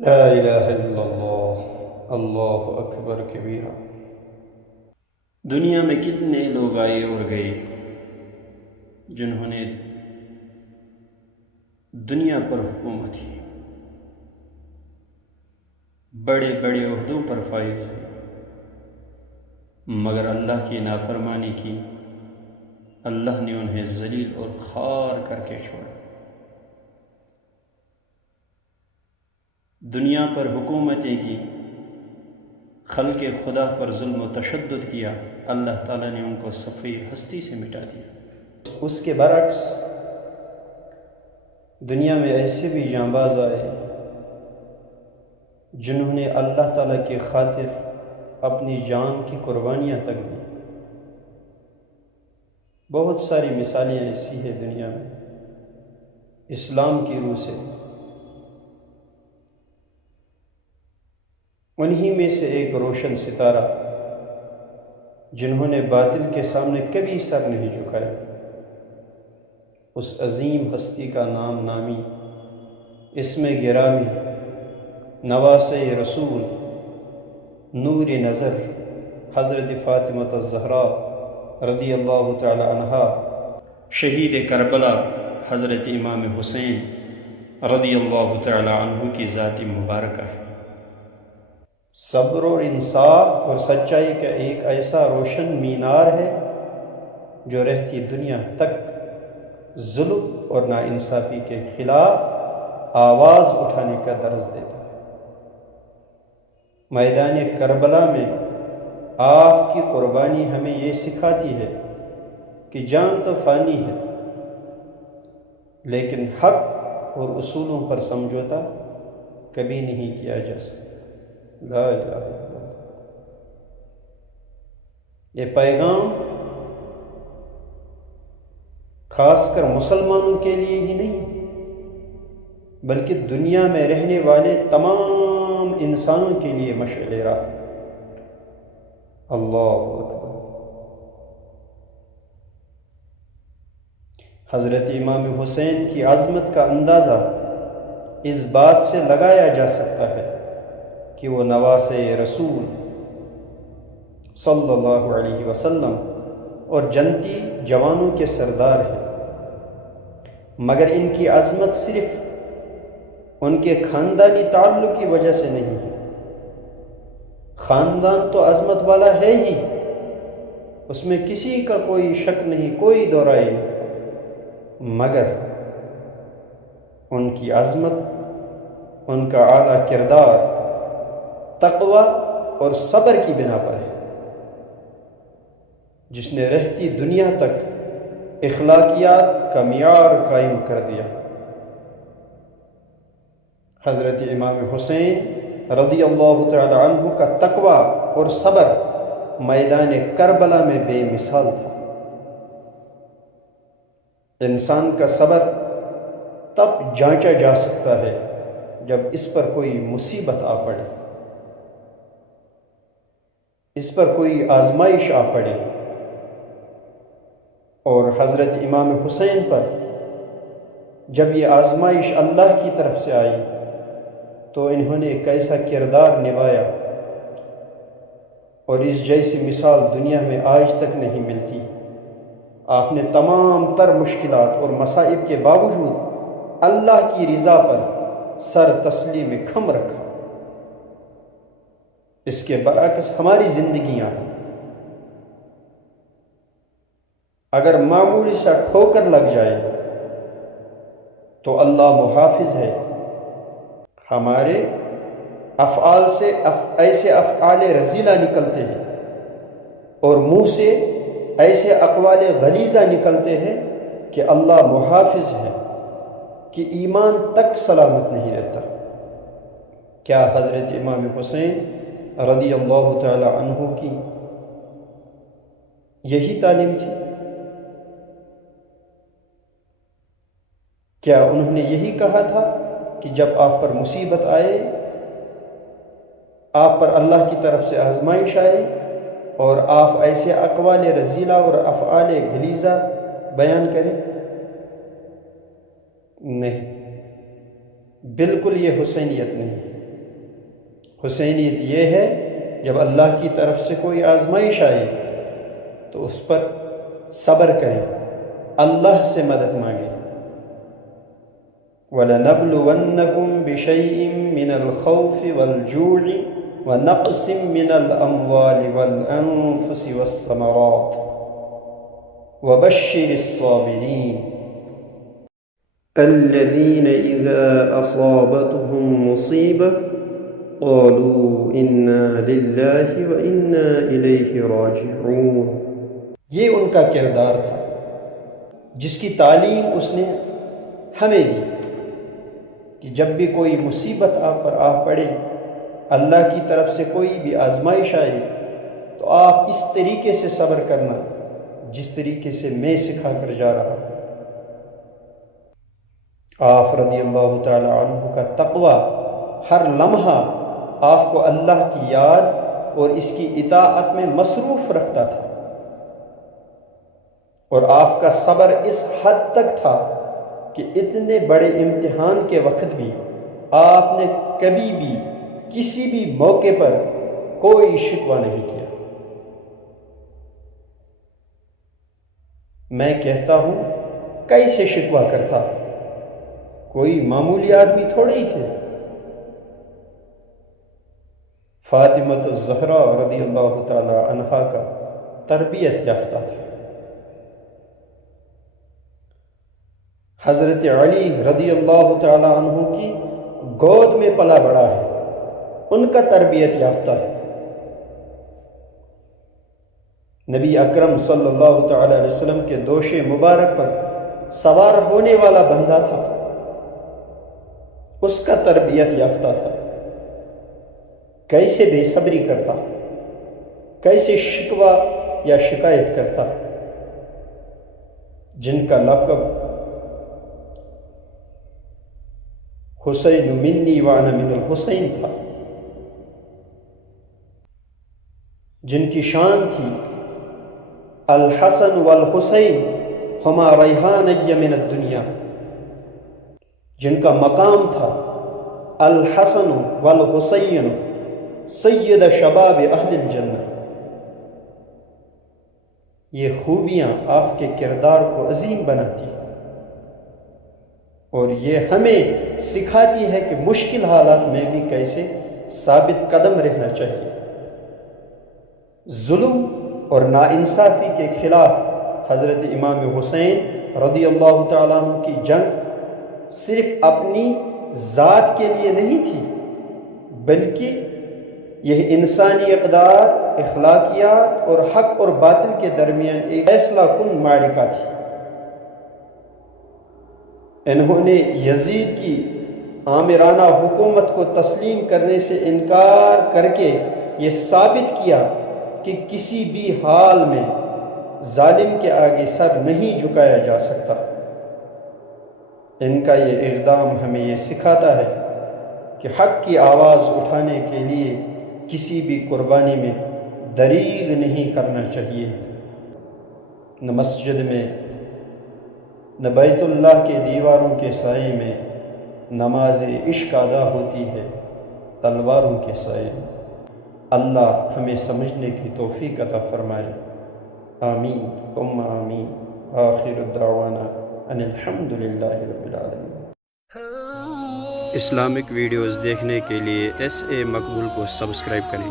لا الہ الا اللہ اللہ اکبر کبیرہ۔ دنیا میں کتنے لوگ آئے اور گئے جنہوں نے دنیا پر حکومت کی، بڑے بڑے عہدوں پر فائز ہوئے، مگر اللہ کی نافرمانی کی، اللہ نے انہیں ذلیل اور خوار کر کے چھوڑا۔ دنیا پر حکومتیں کی، خلق خدا پر ظلم و تشدد کیا، اللہ تعالیٰ نے ان کو صفحہ ہستی سے مٹا دیا۔ اس کے برعکس دنیا میں ایسے بھی جانباز آئے جنہوں نے اللہ تعالیٰ کی خاطر اپنی جان کی قربانیاں تک دی۔ بہت ساری مثالیں ایسی ہیں دنیا میں اسلام کی روح سے۔ انہی میں سے ایک روشن ستارہ جنہوں نے باطل کے سامنے کبھی سر نہیں جھکایا، اس عظیم ہستی کا نام نامی، اسم گرامی، نواسے رسول، نور نظر، حضرت فاطمہ الزہرا رضی اللہ تعالی عنہا، شہید کربلا حضرت امام حسین رضی اللہ تعالی عنہ کی ذات مبارکہ ہے۔ صبر اور انصاف اور سچائی کا ایک ایسا روشن مینار ہے جو رہتی دنیا تک ظلم اور ناانصافی کے خلاف آواز اٹھانے کا درس دیتا ہے۔ میدان کربلا میں آپ کی قربانی ہمیں یہ سکھاتی ہے کہ جان تو فانی ہے، لیکن حق اور اصولوں پر سمجھوتا کبھی نہیں کیا جا سکتا۔ لا الہ الا اللہ۔ یہ پیغام خاص کر مسلمانوں کے لیے ہی نہیں بلکہ دنیا میں رہنے والے تمام انسانوں کے لیے مشعل راہ۔ اللہ اکبر۔ حضرت امام حسین کی عظمت کا اندازہ اس بات سے لگایا جا سکتا ہے کہ وہ نواسے رسول صلی اللہ علیہ وسلم اور جنتی جوانوں کے سردار ہیں، مگر ان کی عظمت صرف ان کے خاندانی تعلق کی وجہ سے نہیں ہے۔ خاندان تو عظمت والا ہے ہی، اس میں کسی کا کوئی شک نہیں، کوئی دو رائے نہیں، مگر ان کی عظمت، ان کا اعلیٰ کردار تقوی اور صبر کی بنا پر ہے، جس نے رہتی دنیا تک اخلاقیات کا معیار قائم کر دیا۔ حضرت امام حسین رضی اللہ تعالی عنہ کا تقوی اور صبر میدان کربلا میں بے مثال تھا۔ انسان کا صبر تب جانچا جا سکتا ہے جب اس پر کوئی مصیبت آ پڑے، اس پر کوئی آزمائش آ پڑے، اور حضرت امام حسین پر جب یہ آزمائش اللہ کی طرف سے آئی تو انہوں نے ایک ایسا کردار نبھایا، اور اس جیسی مثال دنیا میں آج تک نہیں ملتی۔ آپ نے تمام تر مشکلات اور مصائب کے باوجود اللہ کی رضا پر سر تسلیم خم رکھا۔ اس کے برعکس ہماری زندگیاں ہیں، اگر معمولی سا ٹھوکر لگ جائے تو اللہ محافظ ہے، ہمارے افعال سے ایسے افعال رذیلہ نکلتے ہیں اور منہ سے ایسے اقوال غلیظہ نکلتے ہیں کہ اللہ محافظ ہے کہ ایمان تک سلامت نہیں رہتا۔ کیا حضرت امام حسین رضی اللہ تعالی عنہ کی یہی تعلیم تھی؟ کیا انہوں نے یہی کہا تھا کہ جب آپ پر مصیبت آئے، آپ پر اللہ کی طرف سے آزمائش آئے اور آپ ایسے اقوال رذیلہ اور افعال غلیظہ بیان کریں؟ نہیں، بالکل یہ حسینیت نہیں۔ حسینیت یہ ہے جب اللہ کی طرف سے کوئی آزمائش آئے تو اس پر صبر کرے، اللہ سے مدد مانگے۔ وَلَنَبْلُوَنَّكُمْ بِشَيْءٍ مِّنَ الْخَوْفِ وَالْجُوعِ وَنَقْصٍ مِّنَ الْأَمْوَالِ وَالْأَنفُسِ وَالثَّمَرَاتِ وَبَشِّرِ الصَّابِرِينَ الَّذِينَ إِذَا أَصَابَتْهُم مُّصِيبَةٌ قَالُوا إِنَّا لِلَّهِ وَإِنَّا إِلَيْهِ رَاجِعُونَ۔ یہ ان کا کردار تھا جس کی تعلیم اس نے ہمیں دی کہ جب بھی کوئی مصیبت آپ پر آ پڑے، اللہ کی طرف سے کوئی بھی آزمائش آئے تو آپ اس طریقے سے صبر کرنا جس طریقے سے میں سکھا کر جا رہا ہوں۔ آپ رضی اللہ تعالی عنہ کا تقوی ہر لمحہ آپ کو اللہ کی یاد اور اس کی اطاعت میں مصروف رکھتا تھا، اور آپ کا صبر اس حد تک تھا کہ اتنے بڑے امتحان کے وقت بھی آپ نے کبھی بھی کسی بھی موقع پر کوئی شکوہ نہیں کیا۔ میں کہتا ہوں کیسے شکوہ کرتا، کوئی معمولی آدمی تھوڑے ہی تھے۔ فاطمۃ الزہرا رضی اللہ تعالی عنہا کا تربیت یافتہ تھا، حضرت علی رضی اللہ تعالی عنہ کی گود میں پلا بڑا ہے، ان کا تربیت یافتہ ہے۔ نبی اکرم صلی اللہ تعالی علیہ وسلم کے دوش مبارک پر سوار ہونے والا بندہ تھا، اس کا تربیت یافتہ تھا۔ کیسے بے صبری کرتا، کیسے شکوہ یا شکایت کرتا۔ جن کا لقب حسین منی وانا من الحسین تھا، جن کی شان تھی الحسن والحسین ہما ریحانی من الدنیا، جن کا مقام تھا الحسن والحسین سید شباب اہل الجنہ۔ یہ خوبیاں آپ کے کردار کو عظیم بناتی ہیں، اور یہ ہمیں سکھاتی ہے کہ مشکل حالات میں بھی کیسے ثابت قدم رہنا چاہیے۔ ظلم اور ناانصافی کے خلاف حضرت امام حسین رضی اللہ تعالیٰ عنہ کی جنگ صرف اپنی ذات کے لیے نہیں تھی، بلکہ یہ انسانی اقدار، اخلاقیات اور حق اور باطل کے درمیان ایک فیصلہ کن معرکہ تھی۔ انہوں نے یزید کی آمرانہ حکومت کو تسلیم کرنے سے انکار کر کے یہ ثابت کیا کہ کسی بھی حال میں ظالم کے آگے سر نہیں جھکایا جا سکتا۔ ان کا یہ اقدام ہمیں یہ سکھاتا ہے کہ حق کی آواز اٹھانے کے لیے کسی بھی قربانی میں دریغ نہیں کرنا چاہیے۔ نہ مسجد میں، نہ بیت اللہ کے دیواروں کے سائے میں نماز عشق ادا ہوتی ہے، تلواروں کے سائے میں۔ اللہ ہمیں سمجھنے کی توفیق عطا فرمائے، آمین ثم آمین۔ آخر الدعوانا ان الحمد للہ رب العالمین۔ اسلامک ویڈیوز دیکھنے کے لیے SA مقبول کو سبسکرائب کریں۔